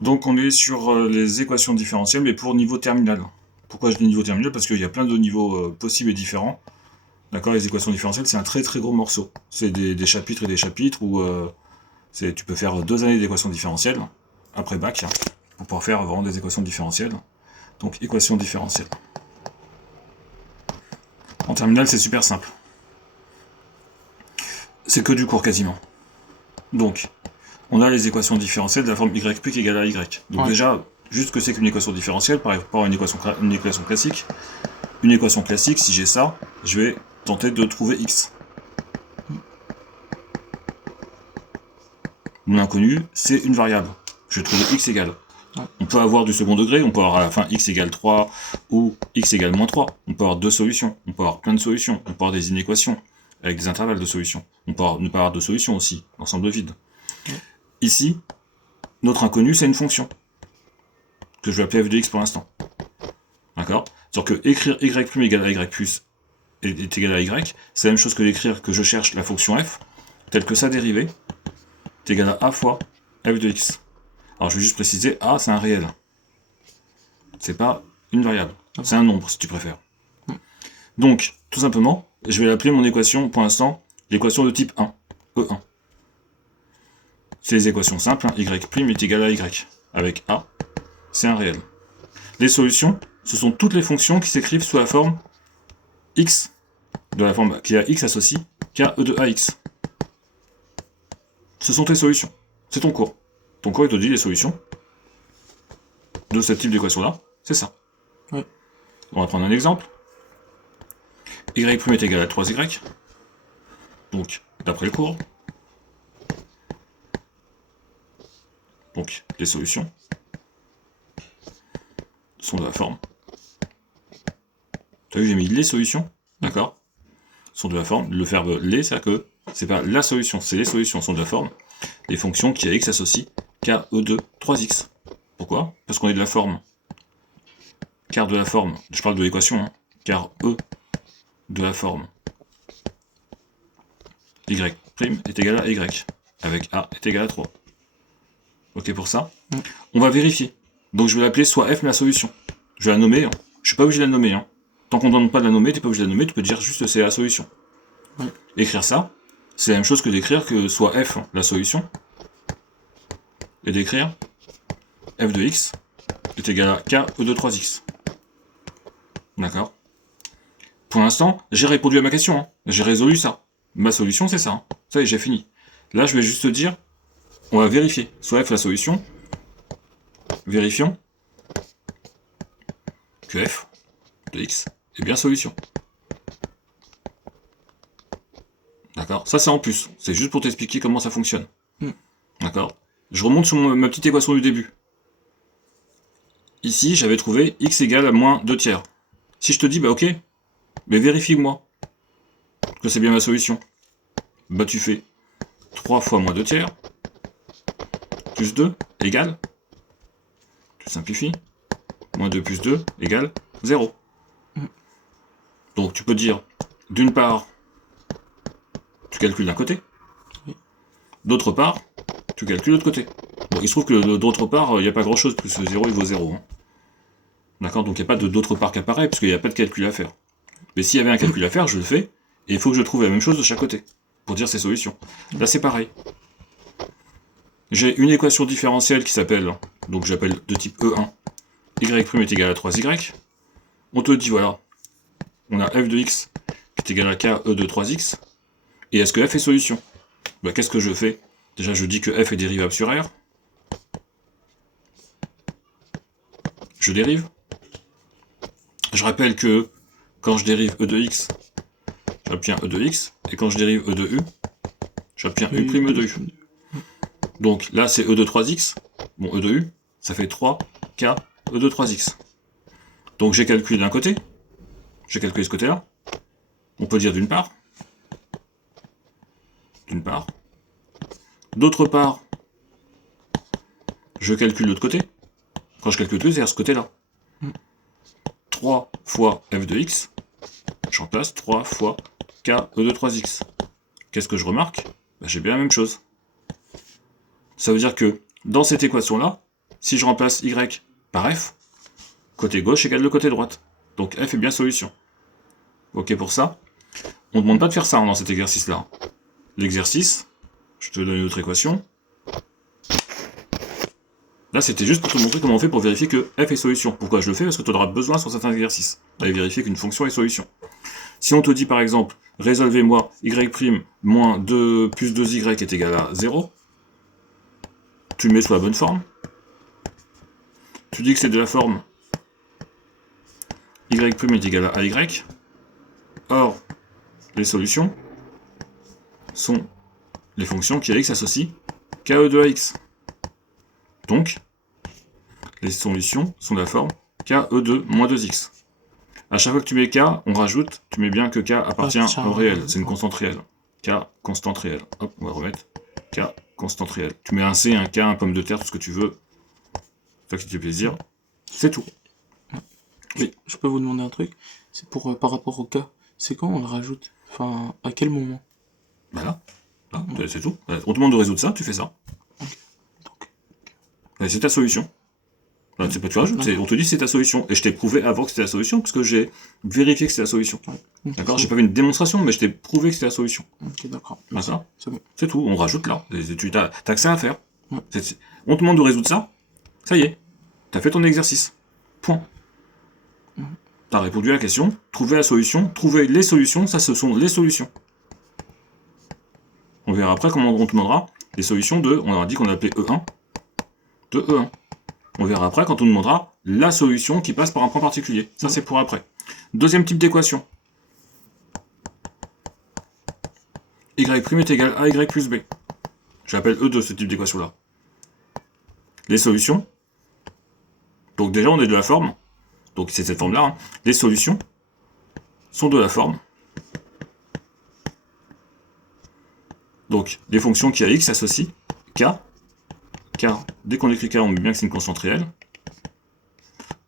Donc on est sur les équations différentielles, mais pour niveau terminal. Pourquoi je dis niveau terminal? Parce qu'il y a plein de niveaux possibles et différents. D'accord, les équations différentielles, c'est un très très gros morceau. C'est des chapitres et des chapitres où tu peux faire 2 années d'équations différentielles, après bac, hein, pour pouvoir faire vraiment des équations différentielles. Donc équations différentielles. En terminale, c'est super simple. C'est que du cours quasiment. Donc, on a les équations différentielles de la forme y plus égale à y. Donc Ouais. déjà, juste que c'est qu'une équation différentielle par rapport à une équation classique. Une équation classique, si j'ai ça, je vais tenter de trouver x. Mon inconnu, c'est une variable. Je vais trouver x égale. Ouais. On peut avoir du second degré, on peut avoir à la fin x égale 3 ou x égale moins 3. On peut avoir deux solutions, on peut avoir plein de solutions, on peut avoir des inéquations avec des intervalles de solutions. On peut ne pas avoir de solutions aussi, l'ensemble vide. Ouais. Ici, notre inconnu, c'est une fonction que je vais appeler f de x pour l'instant. D'accord? C'est-à-dire que écrire y plus égale à y plus est égal à y, c'est la même chose que d'écrire que je cherche la fonction f, telle que sa dérivée est égale à a fois f de x. Alors je vais juste préciser, a c'est un réel. C'est pas une variable. C'est un nombre si tu préfères. Donc, tout simplement, je vais l'appeler mon équation, pour l'instant, l'équation de type 1, E1. C'est les équations simples, hein, y' est égal à y, avec a, c'est un réel. Les solutions, ce sont toutes les fonctions qui s'écrivent sous la forme x, de la forme qui a x associe, qu'à e de ax. Ce sont tes solutions. C'est ton cours. Ton cours, il te dit les solutions de ce type d'équation-là, c'est ça. Ouais. On va prendre un exemple. Y' est égal à 3y. Donc, d'après le cours. Donc, les solutions sont de la forme. Tu as vu, j'ai mis les solutions, d'accord? Sont de la forme. Le verbe les, c'est-à-dire que c'est pas la solution, c'est les solutions sont de la forme. Les fonctions qui à x associent qu'à e de 3x. Pourquoi? Parce qu'on est de la forme. Car de la forme, je parle de l'équation, hein, car e de la forme y' est égal à y, avec a est égal à 3. Ok pour ça? On va vérifier. Donc je vais l'appeler soit f la solution. Je vais la nommer, hein. Je suis pas obligé de la nommer. Hein. Tant qu'on ne demande pas de la nommer, tu n'es pas obligé de la nommer, tu peux dire juste c'est la solution. Ouais. Écrire ça, c'est la même chose que d'écrire que soit f la solution, et d'écrire f de x est égal à k e de 3x. D'accord? Pour l'instant, j'ai répondu à ma question. Hein. J'ai résolu ça. Ma solution, c'est ça. Hein. Ça y est, j'ai fini. Là, je vais juste te dire, on va vérifier. Soit f la solution, vérifions que f de x est bien solution. D'accord? Ça, c'est en plus. C'est juste pour t'expliquer comment ça fonctionne. D'accord? Je remonte sur ma petite équation du début. Ici, j'avais trouvé x égale à moins 2 tiers. Si je te dis, bah ok, mais vérifie-moi que c'est bien ma solution. Bah tu fais 3 fois moins 2 tiers, plus 2, égale, tu simplifies, moins 2 plus 2, égale 0. Donc tu peux dire, d'une part, tu calcules d'un côté, d'autre part, tu calcules de l'autre côté. Bon, il se trouve que d'autre part, il n'y a pas grand-chose, plus 0, il vaut 0. Hein. D'accord? Donc il n'y a pas d'autre part qui apparaît, parce qu'il n'y a pas de calcul à faire. Mais s'il y avait un calcul à faire, je le fais, et il faut que je trouve la même chose de chaque côté, pour dire ces solutions. Là c'est pareil. J'ai une équation différentielle qui s'appelle, donc j'appelle de type E1, y' est égal à 3y. On te dit, voilà, on a f de x qui est égal à k e de 3x, et est-ce que f est solution? Bah, qu'est-ce que je fais? Déjà, je dis que f est dérivable sur r. Je dérive. Je rappelle que quand je dérive e de x, j'obtiens e de x, et quand je dérive e de u, j'obtiens u' e de u. Donc là, c'est e de 3x. Bon, e de u, ça fait 3k e de 3x. Donc j'ai calculé d'un côté, j'ai calculé ce côté-là. On peut dire d'une part. D'une part. D'autre part, je calcule l'autre côté. Quand je calcule tout, c'est à ce côté-là. 3 fois f de x, je remplace 3 fois k e de 3x. Qu'est-ce que je remarque? Bah, j'ai bien la même chose. Ça veut dire que dans cette équation-là, si je remplace y par f, côté gauche égale le côté droite. Donc f est bien solution. Ok pour ça. On ne demande pas de faire ça dans cet exercice-là. L'exercice, je te donne une autre équation. Là, c'était juste pour te montrer comment on fait pour vérifier que f est solution. Pourquoi je le fais? Parce que tu auras besoin sur certains exercices d'aller vérifier qu'une fonction est solution. Si on te dit par exemple, résolvez-moi y' moins 2 plus 2y est égal à 0, tu le mets sous la bonne forme. Tu dis que c'est de la forme y' est égal à ay. Or, les solutions sont les fonctions qui à x associent ke de ax. Donc, les solutions sont de la forme ke de moins 2x. À chaque fois que tu mets k, on rajoute, tu mets bien que k appartient au réel, c'est une constante réelle. K, constante réelle. Hop, on va remettre k, constante réelle. Tu mets un c, un k, un pomme de terre, tout ce que tu veux. Fais-toi qui te fait plaisir. C'est tout. Oui. Je peux vous demander un truc? C'est pour par rapport au k. C'est quand on le rajoute? Enfin, à quel moment? Bah là, c'est tout. On te demande de résoudre ça, tu fais ça. C'est ta solution. C'est pas tu rajoutes, on te dit c'est ta solution. Et je t'ai prouvé avant que c'était la solution, parce que j'ai vérifié que c'était la solution. D'accord? J'ai pas fait une démonstration, mais je t'ai prouvé que c'était la solution. Ok, d'accord. D'accord? C'est bon. C'est tout, on rajoute là. Tu t'as que ça à faire. On te demande de résoudre ça, ça y est. T'as fait ton exercice. Point. T'as répondu à la question, trouver la solution, trouver les solutions, ça ce sont les solutions. On verra après comment on te demandera les solutions de, on aura dit qu'on appelait E1, de E1. On verra après quand on nous demandera la solution qui passe par un point particulier. Ça, c'est pour après. Deuxième type d'équation. Y' est égal à y plus b. J'appelle E2 ce type d'équation-là. Les solutions. Donc déjà, on est de la forme. Donc c'est cette forme-là. Les solutions sont de la forme. Donc les fonctions qui à x s'associent k. Car dès qu'on écrit k, on met bien que c'est une constante réelle.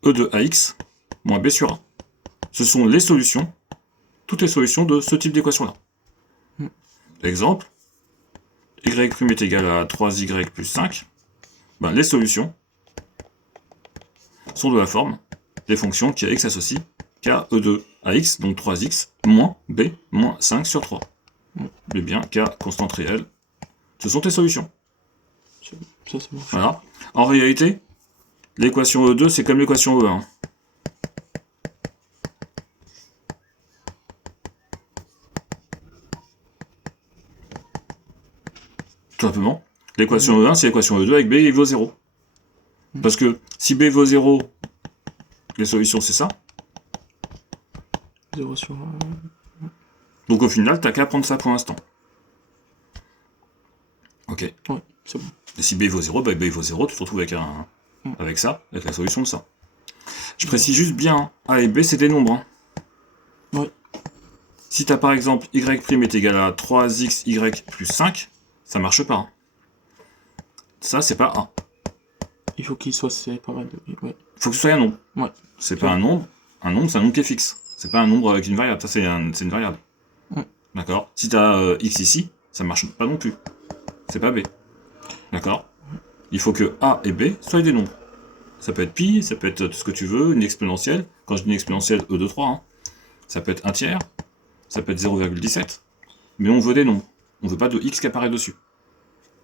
E de ax moins b sur a. Ce sont les solutions, toutes les solutions de ce type d'équation-là. Exemple, y' est égal à 3y plus 5. Ben, les solutions sont de la forme des fonctions qui à x associent k e de ax, donc 3x, moins b, moins 5 sur 3. Eh bien, k constante réelle, ce sont tes solutions. Ça, c'est bon. Voilà. En réalité, l'équation E2, c'est comme l'équation E1. Tout simplement. L'équation E1, c'est l'équation E2 avec b vaut 0. Parce que si b vaut 0, les solutions, c'est ça. 0 sur 1. Donc au final, t'as qu'à prendre ça pour l'instant. Ok. Ouais, c'est bon. Et si b vaut 0, bah b vaut 0, tu te retrouves avec avec ça, avec la solution de ça. Je précise juste bien, A et B, c'est des nombres. Hein. Ouais. Si t'as par exemple y' est égal à 3xy plus 5, ça marche pas. Hein. Ça, c'est pas A. Il faut qu'il soit séparé de... Ouais. Il faut que ce soit un nombre. Ouais. C'est pas un nombre. Un nombre, c'est un nombre qui est fixe. C'est pas un nombre avec une variable. Ça, c'est une variable. D'accord? Si t'as x ici, ça marche pas non plus. C'est pas b. D'accord? Il faut que a et b soient des nombres. Ça peut être pi, ça peut être tout ce que tu veux, une exponentielle. Quand je dis une exponentielle, e de 3. Hein. Ça peut être un tiers. Ça peut être 0,17. Mais on veut des nombres. On veut pas de x qui apparaît dessus.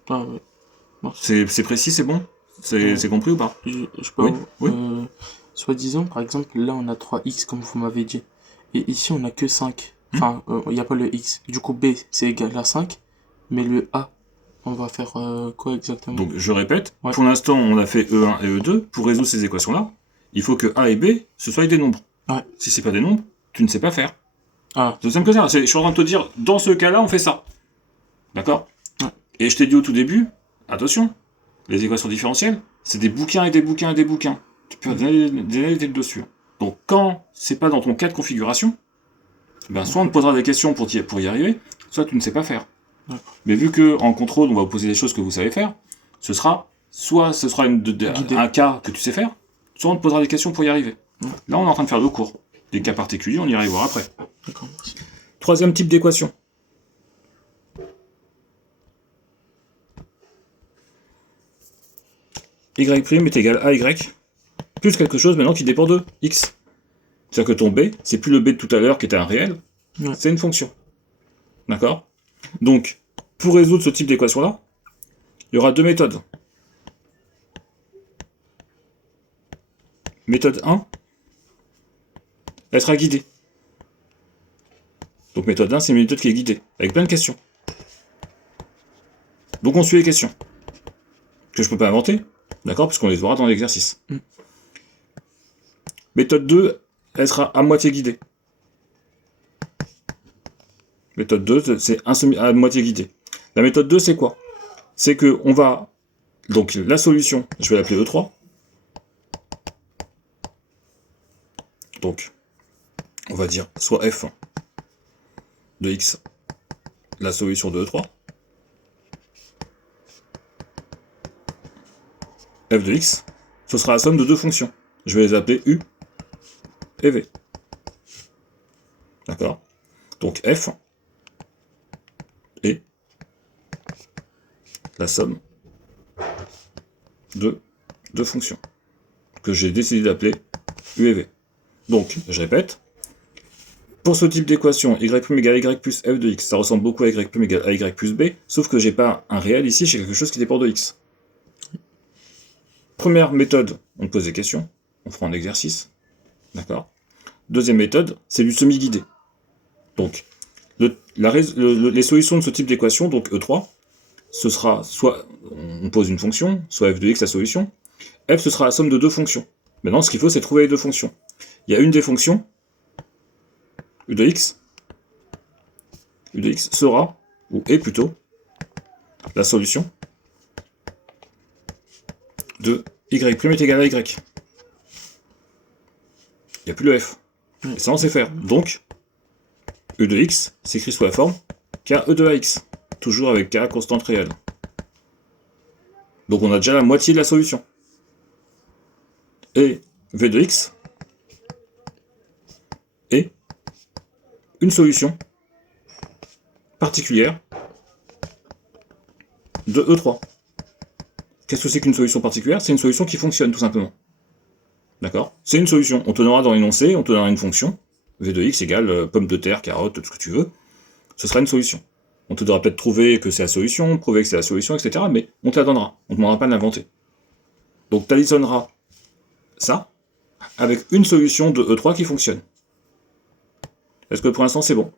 Ah ouais. Bon, c'est précis, c'est bon? C'est compris ou pas? Je peux oui. Soi-disant, par exemple, là on a 3x comme vous m'avez dit. Et ici on a que 5. Enfin, il n'y a pas le x. Du coup, b c'est égal à 5. Mais le a, on va faire quoi exactement? Donc je répète, pour l'instant on a fait E1 et E2. Pour résoudre ces équations-là, il faut que A et B, ce soient des nombres. Ouais. Si c'est pas des nombres, tu ne sais pas faire. Ah. C'est simple que ça. Je suis en train de te dire, dans ce cas-là, on fait ça. D'accord? Ouais. Et je t'ai dit au tout début, attention, les équations différentielles, c'est des bouquins et des bouquins et des bouquins. Tu peux des analyses dessus. Donc quand c'est pas dans ton cas de configuration, ben soit on te posera des questions pour y arriver, soit tu ne sais pas faire. Mais vu que en contrôle, on va vous poser des choses que vous savez faire, ce sera un cas que tu sais faire, soit on te posera des questions pour y arriver. Là, on est en train de faire 2 cours. Des cas particuliers, on ira y voir après. D'accord, merci. Troisième type d'équation. y' est égal à y, plus quelque chose maintenant qui dépend de x. C'est-à-dire que ton b, c'est plus le b de tout à l'heure qui était un réel, Ouais. c'est une fonction. D'accord? Donc, pour résoudre ce type d'équation-là, il y aura deux méthodes. Méthode 1, elle sera guidée. Donc méthode 1, c'est une méthode qui est guidée, avec plein de questions. Donc on suit les questions. Que je peux pas inventer, d'accord? Parce qu'on les verra dans l'exercice. Méthode 2, elle sera à moitié guidée. Méthode 2, c'est à moitié guidée. La méthode 2, c'est quoi? C'est que on va... Donc la solution, je vais l'appeler E3. Donc, on va dire soit f de x, la solution de E3. F de x, ce sera la somme de deux fonctions. Je vais les appeler u et v. D'accord? Donc f est la somme de deux fonctions que j'ai décidé d'appeler u et v. Donc, je répète, pour ce type d'équation, y' égale y plus f de x, ça ressemble beaucoup à y' égale à y plus b, sauf que j'ai pas un réel ici, j'ai quelque chose qui dépend de x. Première méthode, on pose des questions, on fera un exercice, d'accord? Deuxième méthode, c'est du semi-guidé. Donc, les solutions de ce type d'équation, donc E3, ce sera soit on pose une fonction, soit f de x la solution, f ce sera la somme de deux fonctions. Maintenant, ce qu'il faut, c'est trouver les deux fonctions. Il y a une des fonctions, u de x sera, ou est plutôt, la solution de y' est égal à y. Il n'y a plus le f. Et ça, on sait faire. Donc, u de x s'écrit sous la forme k e de ax, toujours avec k constante réelle. Donc on a déjà la moitié de la solution. Et v de x est une solution particulière de E3. Qu'est-ce que c'est qu'une solution particulière? C'est une solution qui fonctionne, tout simplement. D'accord? C'est une solution. On te donnera dans l'énoncé, on te donnera une fonction, v de x égale pomme de terre, carotte, tout ce que tu veux. Ce sera une solution. On te devra peut-être trouver que c'est la solution, prouver que c'est la solution, etc. Mais on te la donnera. On ne te demandera pas de l'inventer. Donc tu additionneras ça avec une solution de E3 qui fonctionne. Est-ce que pour l'instant c'est bon?